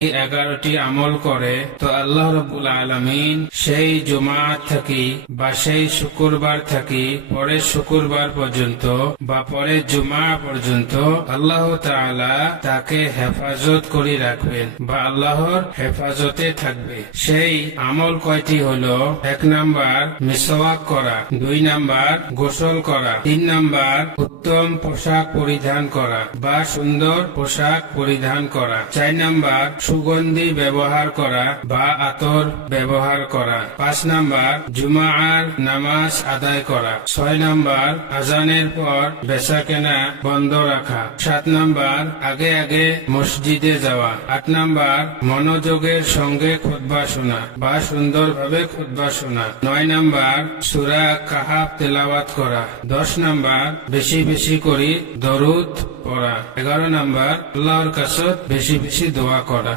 11টি আমল করে তো আল্লাহ রাব্বুল আলামিন সেই জুমাত থাকি বা সেই শুক্রবার থাকি পরের শুক্রবার পর্যন্ত বা পরের জুমা পর্যন্ত আল্লাহ তাআলা তাকে হেফাজত করে রাখবেন বা আল্লাহর হেফাজতে থাকবে। সেই আমল কয়টি হলো, 1 নাম্বার মিসওয়াক করা, 2 নাম্বার গোসল করা, 3 নাম্বার উত্তম পোশাক পরিধান করা বা সুন্দর পোশাক পরিধান করা, 4 নাম্বার সুগন্ধি ব্যবহার করা বা আতর ব্যবহার করা, 5 নাম্বার জুমার নামাজ আদায় করা, 6 নাম্বার আজানের পর বেচাকেনা বন্ধ রাখা, 7 নাম্বার আগে আগে মসজিদে যাওয়া, 8 নাম্বার মনোযোগের সঙ্গে খুতবা শোনা বা সুন্দরভাবে খুতবা শোনা, 9 নাম্বার সূরা কাহাফ তেলাওয়াত করা, 10 নাম্বার বেশি বেশি করে দরুদ পড়া, 11 নাম্বার আল্লাহর কাছে বেশি বেশি দোয়া করা।